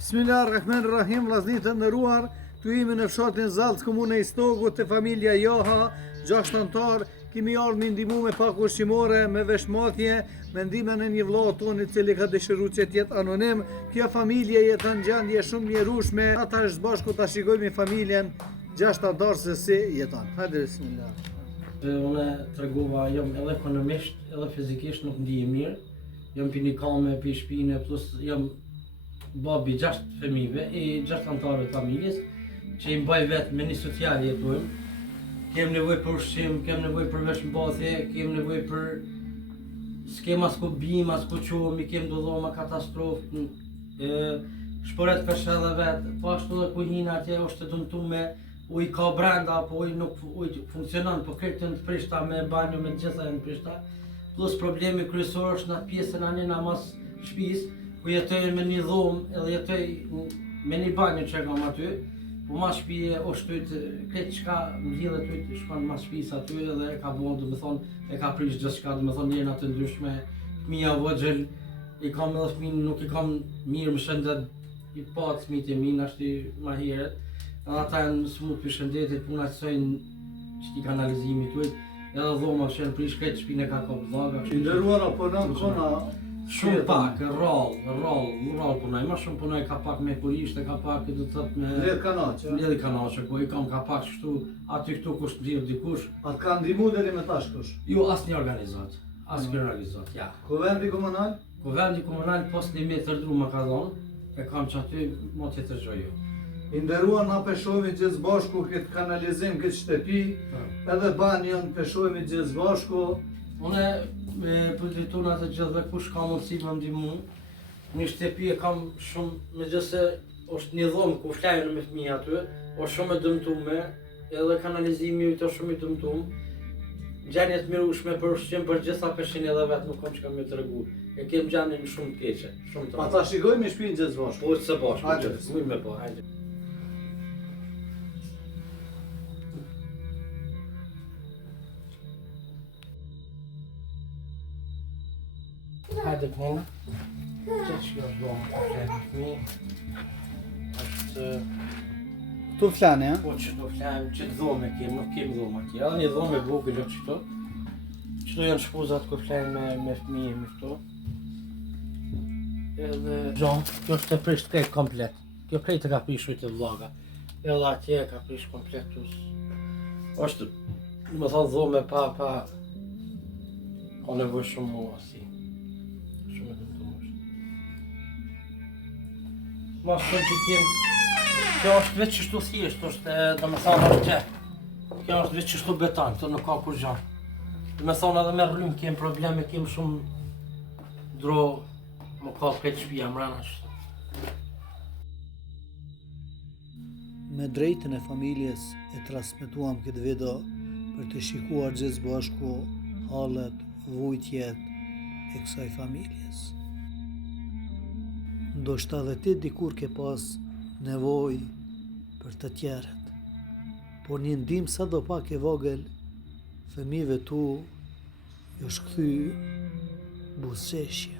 Bismillahirrahmanirrahim, vllaznitë të nderuar, këtu jemi në fshatin Zallës, komuna e Stogut, te familja Joha, 6 antar, kemi ardhur me ndihmë me pak ushqimore, me veshmatje, me ndihmën e një vllau tonë i cili ka dëshiruar që të jetë anonim. Kjo familje jeton gjendje shumë mjerueshme. Ata është bashku ta shikojmë familjen 6 antar se si jeton. Hajde bismillah. Unë tregova jam edhe ekonomisht, edhe fizikisht nuk ndihem mirë. Jam pini kame, pi shpine, plus jam babi 6 fëmijëve e 6 antarëve të familjes që i mbaj vetë me një social jetojmë. Kem nevojë për ushqim, kem nevojë për veshmbathje, kem nevojë për skema s'ku bim, as ku qomi, kem do dhoma katastrofë. Shporet këshella vetë, po ashtu dhe kujina atje është të dëmtume, uj ka brenda, apo uj nuk funksionon, po kërtën të prishta me banjo, me gjitha e në prishta. Plus problemi kryesor është në pjesën anina mas shtëpis, ku jetoj me një dhomë edhe jetoj me një banjë që kam aty, po mas shtëpie o shtyt, këtë qka më lidhe ty shkon mas shtëpis aty edhe e ka bon, dhe me thonë, e ka prish gjithë shka, dhe me thonë njena të ndryshme, fëmija vëgjel, i kam edhe fëmin, nuk i kam mirë më shëndet, i patë fëmijët e minë, ashtë i ma heret, edhe ata e në smut për shëndetit, puna qësojnë që ti kanalizimi të edhe dhoma shenë prish këtë shpine ka ka pëdhaga. I nderuar apo në kona? Shumë pak, rrallë punoj, ma shumë punoj ka pak me kurishte, ka pak do të thotë me... Mbledh kanaqe? Mbledh kanaqe, po i kam ka pak shtu, aty këtu kush mbledh dikush. Atë ka ndihmu deri me tash kush? Jo, asnjë organizat, ja. Kuvendi komunal? Kuvendi komunal pas 1 metër dru më ka dhonë, e kam që aty mo tjetër gjë jo. I nderuar na peshohemi gjithë bashku këtë kanalizim, këtë shtëpi, edhe banjon peshohemi gjithë bashku. Unë me përditunat e gjithve kush ka mundësi më ndihmu, një shtëpi e kam shumë, me gjithse është një dhomë ku flajnë me fëmijë aty, është shumë e dëmtume, edhe kanalizimi është shumë i dëmtume. Gjenjet mirushme për ushqim për gjitha peshin edhe vetë nuk kom që kam me të regu. E kem gjenjen shumë të keqe, shumë të... Ata shikojmë i shpinë gjithë bashku? Po, se bashku, hajde, muj me po, hajde. Hajde kënina, që është dhomë të flenë fëmi, është... Tu flane, ja? Po që do flenë, që të dhome kemë, nuk kemë dhome atje, edhe një dhome vogël o qëto. Qëto janë shpuzat ku flenë me fëmi e me këto. Edhe... Gjonë, kjo është të prisht krejt komplet, kjo krejt e ka prishu të vloga. Edhe atje ka prish kompletus. është, më thonë dhome pa... ka nevoj shumë mua si. Ma shumë që kemë, kjo është veç qështu thjesht, është dhe me thonë është gjë. Kjo është veç qështu beton, këto nuk ka kur gjanë. Dhe me thonë edhe me rrëllim kemë probleme, kemë shumë dro, më ka këtë shpia mrena qështu. Me drejtën e familjes e transmetuam këtë video për të shikuar gjithë bashku halët, vujtjet e kësaj familjes. Ndoshta dhe ti dikur ke pas nevoj për të tjerët, por një ndim sa do pak e vogël, fëmijëve tu jo shkthy buzëqeshje.